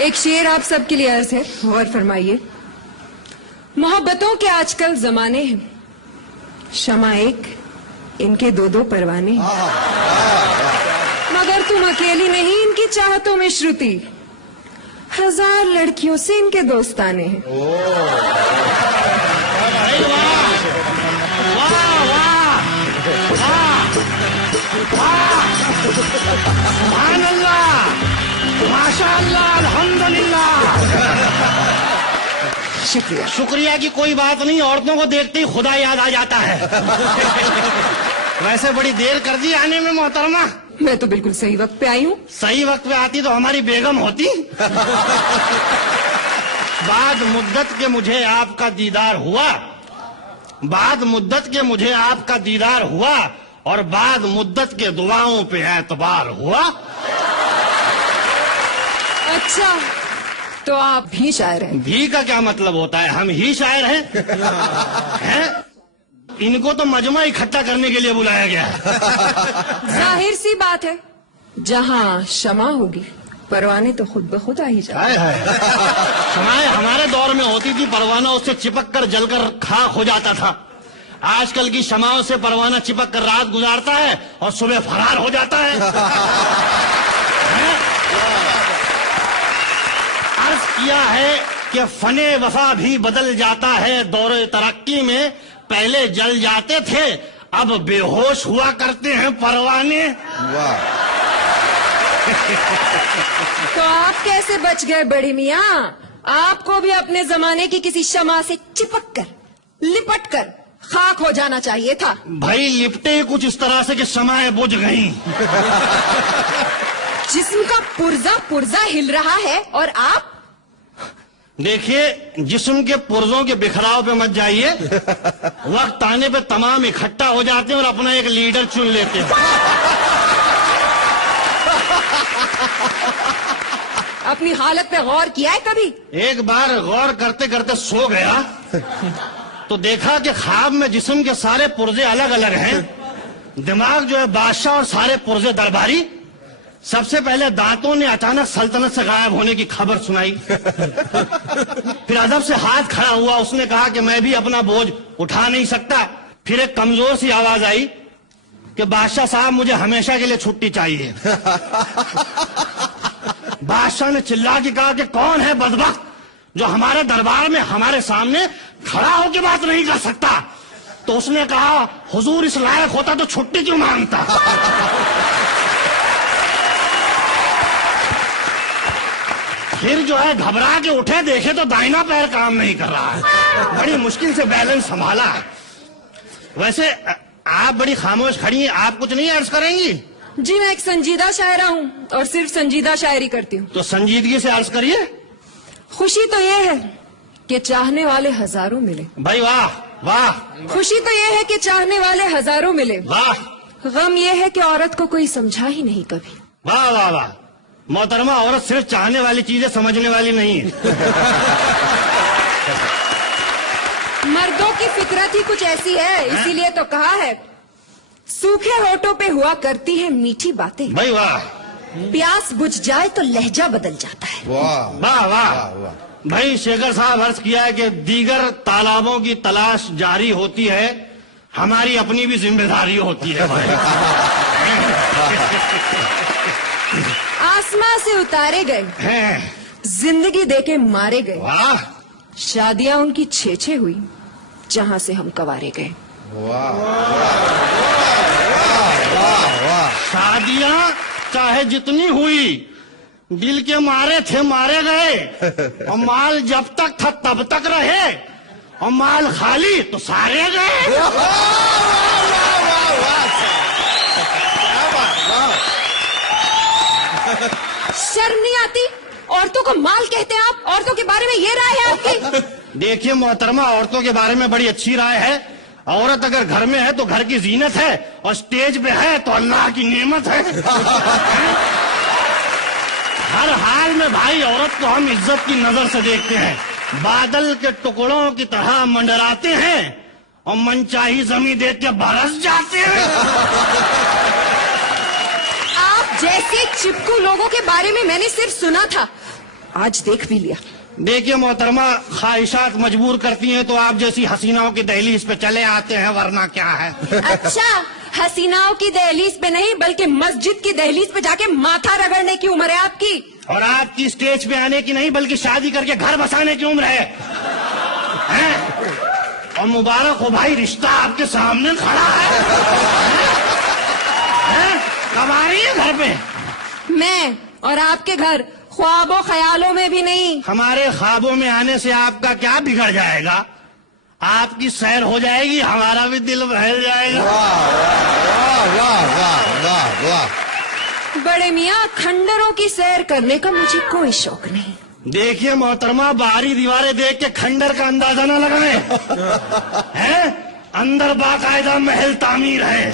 एक शेर आप सबके लिए अर्ज है, गौर फरमाइए। मोहब्बतों के आजकल जमाने हैं, शमा एक, इनके दो दो परवाने हैं। मगर तुम अकेली नहीं इनकी चाहतों में श्रुति, 1000 लड़कियों से इनके दोस्ताने हैं। सुभान अल्लाह, माशाअल्लाह, अल्हम्दुलिल्लाह। शुक्रिया। शुक्रिया की कोई बात नहीं, औरतों को देखते ही खुदा याद आ जाता है। वैसे बड़ी देर कर दी आने में मोहतरमा। मैं तो बिल्कुल सही वक्त पे आई हूँ। सही वक्त पे आती तो हमारी बेगम होती। बाद मुद्दत के मुझे आपका दीदार हुआ, बाद मुद्दत के मुझे आपका दीदार हुआ, और बाद मुद्दत के दुआओं पे एतबार हुआ। अच्छा, तो आप भी शायर हैं? भी का क्या मतलब होता है? हम ही शायर हैं? इनको तो मजमा इकट्ठा करने के लिए बुलाया गया है। जाहिर सी बात है, जहाँ क्षमा होगी परवाने तो खुद ब खुद आ ही जाए। क्षमाएं हमारे दौर में होती थी, परवाना उससे चिपक कर जलकर खाक हो जाता था। आजकल की क्षमाओं से परवाना चिपक कर रात गुजारता है और सुबह फरार हो जाता है। अर्ज किया है कि फने वफा भी बदल जाता है दौरे तरक्की में, पहले जल जाते थे अब बेहोश हुआ करते हैं परवाने। वाह। तो आप कैसे बच गए बड़ी मियाँ? आपको भी अपने जमाने की किसी शमा से चिपक कर, लिपट कर खाक हो जाना चाहिए था। भाई लिपटे कुछ इस तरह से कि समाएं बुझ गई। जिस्म का पुर्जा पुर्जा हिल रहा है और आप? देखिए, जिस्म के पुर्जों के बिखराव पे मत जाइए। वक्त आने पे तमाम इकट्ठा हो जाते हैं और अपना एक लीडर चुन लेते हैं। अपनी हालत पे गौर किया है कभी? एक बार गौर करते करते सो गया तो देखा कि ख्वाब में जिस्म के सारे पुर्जे अलग अलग हैं। दिमाग जो है बादशाह और सारे पुर्जे दरबारी। सबसे पहले दांतों ने अचानक सल्तनत से गायब होने की खबर सुनाई। फिर अदब से हाथ खड़ा हुआ, उसने कहा कि मैं भी अपना बोझ उठा नहीं सकता। फिर एक कमजोर सी आवाज आई कि बादशाह साहब मुझे हमेशा के लिए छुट्टी चाहिए। बादशाह ने चिल्ला के कहा कि कौन है बदबख्त जो हमारे दरबार में हमारे सामने खड़ा होकर बात नहीं कर सकता? तो उसने कहा हुजूर इस लायक होता तो छुट्टी क्यों मांगता? फिर जो है घबरा के उठे, देखे तो दाहिना पैर काम नहीं कर रहा है। बड़ी मुश्किल से बैलेंस संभाला है। वैसे आप बड़ी खामोश खड़ी हैं, आप कुछ नहीं अर्ज करेंगी? जी मैं एक संजीदा शायरा हूँ और सिर्फ संजीदा शायरी करती हूँ। तो संजीदगी से अर्ज करिए। खुशी तो ये है कि चाहने वाले हजारों मिले। भाई वाह वाह। खुशी तो ये है कि चाहने वाले हजारों मिले। वाह। गम ये है कि औरत को कोई समझा ही नहीं कभी। वाह वाह वाह। मोहतरमा, औरत सिर्फ चाहने वाली चीजें समझने वाली नहीं है। मर्दों की फितरत ही कुछ ऐसी है, इसीलिए तो कहा है सूखे होठों पे हुआ करती है मीठी बातें। भाई वाह। प्यास बुझ जाए तो लहजा बदल जाता है। वाह वाह वाह। वाह। भाई शेखर साहब अर्ज किया है कि दीगर तालाबों की तलाश जारी होती है, हमारी अपनी भी जिम्मेदारी होती है। भाई आसमां से उतारे गए, हैं। जिंदगी देके मारे गए, वाह। शादियां उनकी छे हुई जहां से हम कवारे गए। वाह वाह वाह। शादियां चाहे जितनी हुई, दिल के मारे थे मारे गए, और माल जब तक था तब तक रहे, और माल खाली तो सारे गए। शर्म नहीं आती? औरतों को माल कहते हैं आप? औरतों के बारे में ये राय है आपकी? देखिए मोहतरमा, औरतों के बारे में बड़ी अच्छी राय है। औरत अगर घर में है तो घर की जीनत है, और स्टेज पे है तो अल्लाह की नेमत है। हर हाल में भाई औरत को हम इज्जत की नजर से देखते हैं। बादल के टुकड़ों की तरह मंडराते हैं और मनचाही जमीन देख के बरस जाते हैं। आप जैसे चिपकू लोगों के बारे में मैंने सिर्फ सुना था, आज देख भी लिया। देखिए मोहतरमा, ख्वाहिशात मजबूर करती हैं तो आप जैसी हसीनाओं की दहलीज पे चले आते हैं, वरना क्या है। अच्छा, हसीनाओं की दहलीज पे नहीं बल्कि मस्जिद की दहलीज पे जाके माथा रगड़ने की उम्र है आपकी। और आपकी स्टेज पे आने की नहीं बल्कि शादी करके घर बसाने की उम्र है, हैं? और मुबारक हो भाई, रिश्ता आपके सामने खड़ा है, हैं? कब आ रही है घर पे? मैं और आपके घर ख्वाबों ख्यालों में भी नहीं। हमारे ख्वाबों में आने से आपका क्या बिगड़ जाएगा? आपकी सैर हो जाएगी, हमारा भी दिल बहल जाएगा। वाह वाह वाह वाह वाह। बड़े मियाँ, खंडरों की सैर करने का मुझे कोई शौक नहीं। देखिए मोहतरमा, बाहरी दीवारें देख के खंडर का अंदाजा न लगाए, हैं? अंदर बाकायदा महल तामीर है।